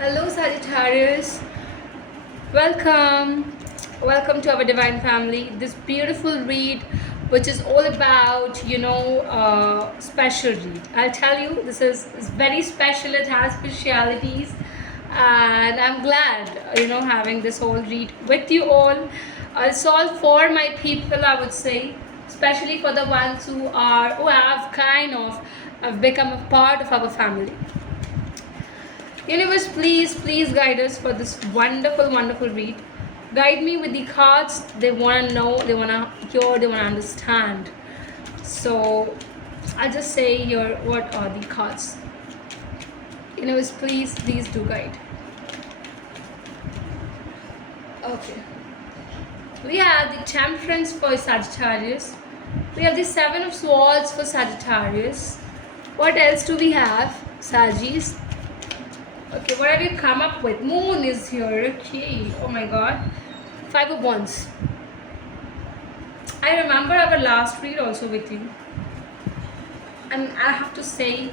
Hello, Sagittarius. Welcome. Welcome to our divine family. This beautiful read, which is all about, special read. I'll tell you, this is very special. It has specialities. And I'm glad, having this whole read with you all. It's all for my people, I would say, especially for the ones who have kind of have become a part of our family. Universe, please guide us for this wonderful read. Guide me with the cards. They want to know, they want to hear, they want to understand. So I'll just say here, what are the cards? Universe, please do guide. Okay. We have the Temperance for Sagittarius. We have the Seven of Swords for Sagittarius. What else do we have? Sagittarius. Okay, what have you come up with? Moon is here. Okay. Oh my god. Five of Wands. I remember our last read also with you. And I have to say,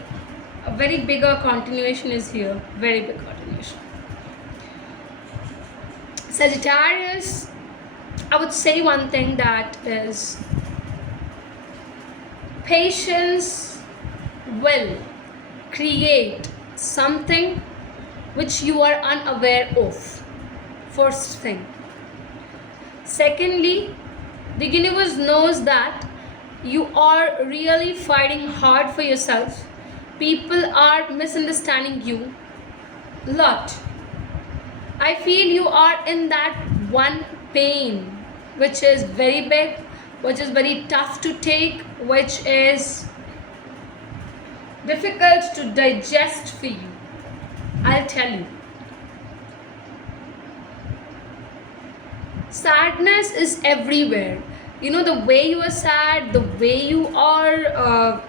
a very bigger continuation is here. Very big continuation. Sagittarius, I would say one thing that is patience will create something which you are unaware of. First thing. Secondly, the universe knows that you are really fighting hard for yourself. People are misunderstanding you a lot. I feel you are in that one pain which is very big, which is very tough to take, which is difficult to digest for you. I'll tell you. Sadness is everywhere. The way you are sad, the way you are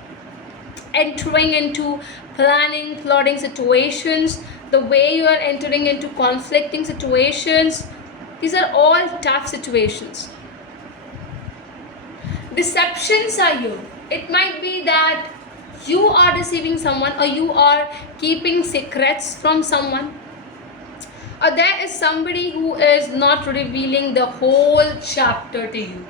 entering into plotting situations, the way you are entering into conflicting situations, these are all tough situations. Deceptions are here. It might be that you are deceiving someone, or you are keeping secrets from someone, or there is somebody who is not revealing the whole chapter to you.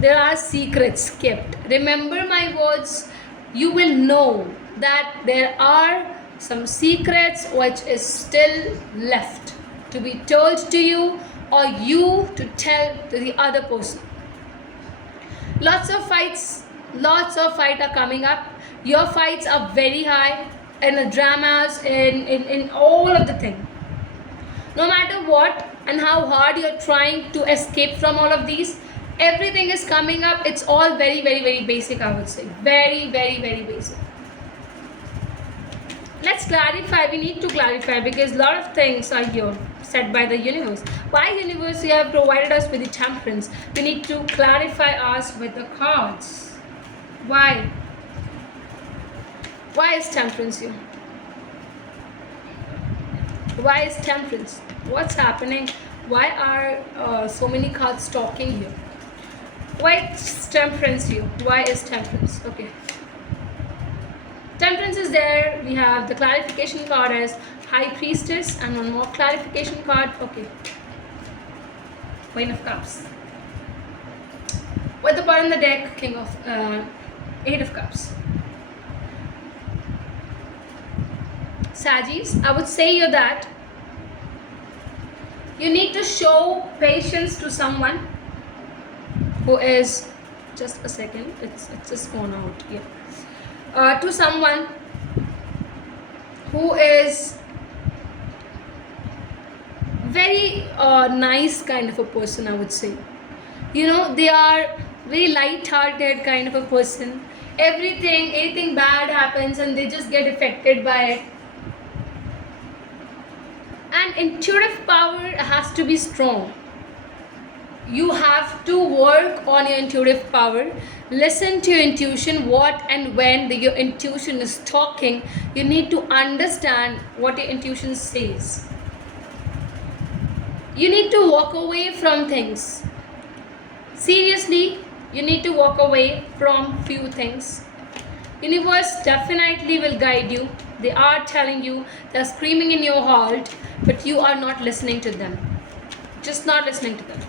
There are secrets kept. Remember my words. You will know that there are some secrets which is still left to be told to you, or you to tell to the other person. Lots of fights are coming up. Your fights are very high in the dramas, in all of the things. No matter what and how hard you're trying to escape from all of these, everything is coming up. It's all very basic, I would say. Very basic. Let's clarify. We need to clarify because a lot of things are here said by the universe. Why universe you have provided us with the Temperance? We need to clarify us with the cards. Why is Temperance here? Why is Temperance? What's happening? Why are so many cards talking here? Why is Temperance here? Why is Temperance? Okay. Temperance is there. We have the clarification card as High Priestess, and one more clarification card. Okay. Queen of Cups. With the bottom of the deck, Eight of Cups. Sagittarius, I would say you that you need to show patience to someone who is, just a second, it's just gone out. Yeah. To someone who is very nice kind of a person, I would say. They are very light-hearted kind of a person. Anything bad happens and they just get affected by it. And intuitive power has to be strong. You have to work on your intuitive power. Listen to your intuition. What and when your intuition is talking, you need to understand what your intuition says. You need to walk away from things. Seriously, you need to walk away from few things. Universe definitely will guide you. They are telling you, they're screaming in your heart, but you are not listening to them. Just not listening to them.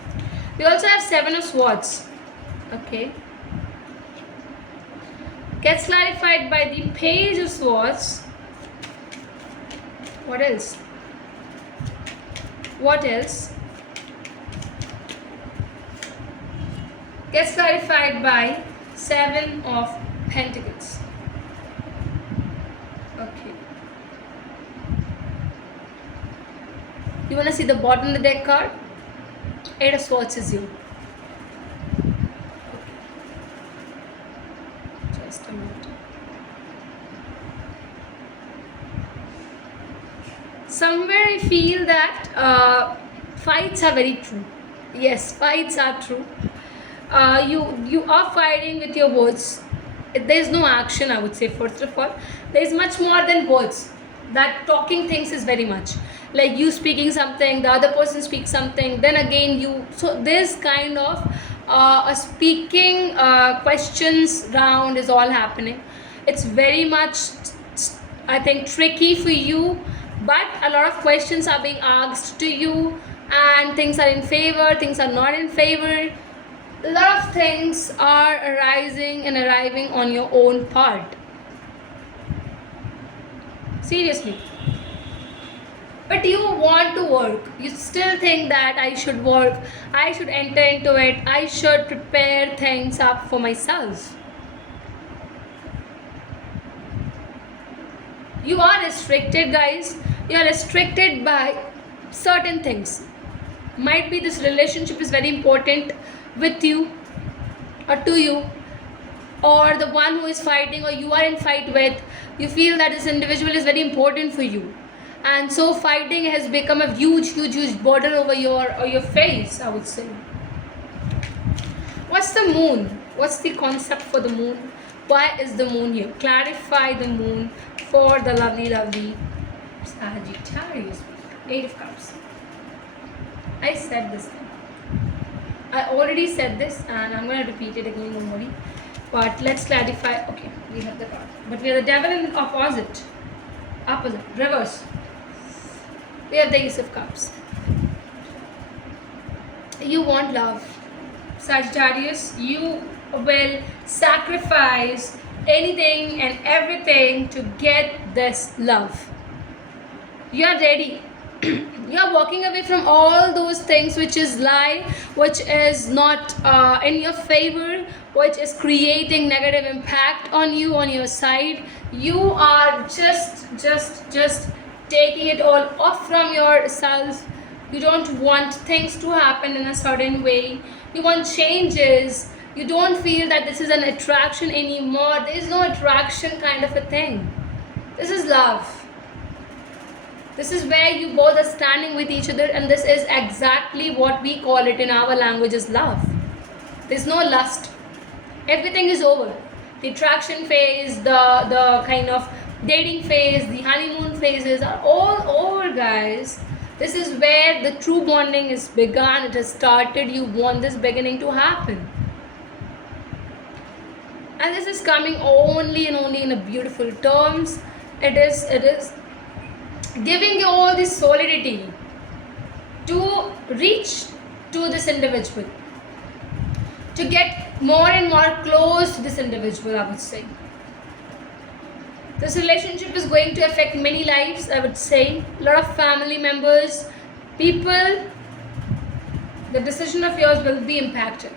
We also have Seven of Swords. Okay. Gets clarified by the Page of Swords. What else? What else? Gets clarified by Seven of Pentacles. Okay. You want to see the bottom of the deck card? Eight of Swords is you. Just a minute. Somewhere I feel that fights are very true. Yes, fights are true. You are fighting with your words. There's no action, I would say. First of all, there's much more than words. That talking things is very much like you speaking something, the other person speaks something, then again you. So this kind of a speaking questions round is all happening. It's very much, I think, tricky for you, but a lot of questions are being asked to you, and things are in favor, things are not in favor. A lot of things are arising and arriving on your own part. Seriously. But you want to work. You still think that I should work, I should enter into it, I should prepare things up for myself. You are restricted, guys. You are restricted by certain things. Might be this relationship is very important with you or to you, or the one who is fighting or you are in fight with, you feel that this individual is very important for you, and so fighting has become a huge burden over your face, I would say. What's the moon? What's the concept for the moon? Why is the moon here? Clarify the moon for the lovely Sagittarius. Eight of Cups. I said this thing. I already said this and I'm going to repeat it again, don't worry. But let's clarify. Okay, we have the card. But we have the Devil in opposite, reverse. We have the Ace of Cups. You want love. Sagittarius, you will sacrifice anything and everything to get this love. You are ready. You are walking away from all those things which is lie, which is not in your favor, which is creating negative impact on you, on your side. You are just taking it all off from yourself. You don't want things to happen in a certain way. You want changes. You don't feel that this is an attraction anymore. There is no attraction kind of a thing. This is love. This is where you both are standing with each other, and this is exactly what we call it in our language as love. There's no lust. Everything is over. The attraction phase, the kind of dating phase, the honeymoon phases are all over, guys. This is where the true bonding is begun. It has started. You want this beginning to happen. And this is coming only and only in a beautiful terms. It is giving you all this solidity to reach to this individual, to get more and more close to this individual, I would say. This relationship is going to affect many lives, I would say. A lot of family members, people, the decision of yours will be impacted.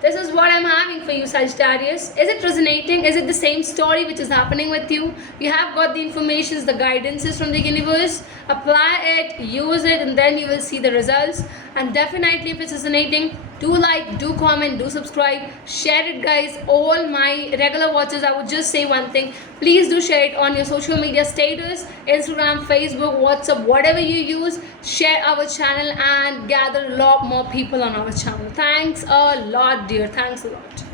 This is what I'm having for you, Sagittarius. Is it resonating? Is it the same story which is happening with you? You have got the informations, the guidances from the universe. Apply it, use it, and then you will see the results. And definitely, if it's resonating, do like, do comment, do subscribe, share it, guys. All my regular watchers, I would just say one thing. Please do share it on your social media status, Instagram, Facebook, WhatsApp, whatever you use. Share our channel and gather a lot more people on our channel. Thanks a lot, dear. Thanks a lot.